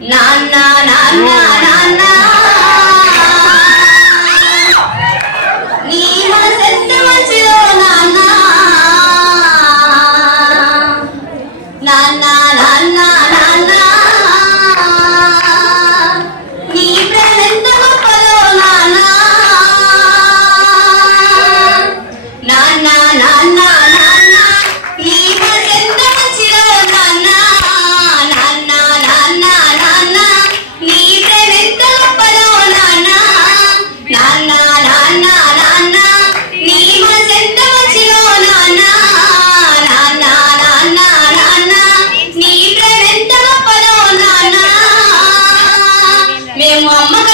నాన్న నాన్న నాన్న నీ మనసెంత మంచిదో నాన్న నాన్న నాన్న నాన్న నీ ప్రేమ ఎంత గొప్పదో నాన్న నాన్న నాన్న నాన్న నీ మనసెంత మంచిదో నాన్న నాన్న నాన్న నాన్న నీ ప్రేమ ఎంత గొప్పదో నాన్న నాన్న నాన్న నాన్న నీ మనసెంత మంచిదో నాన్న నాన్న నాన్న నాన్న నీ ప్రేమ ఎంత గొప్పదో నాన్న మేము అమ్మక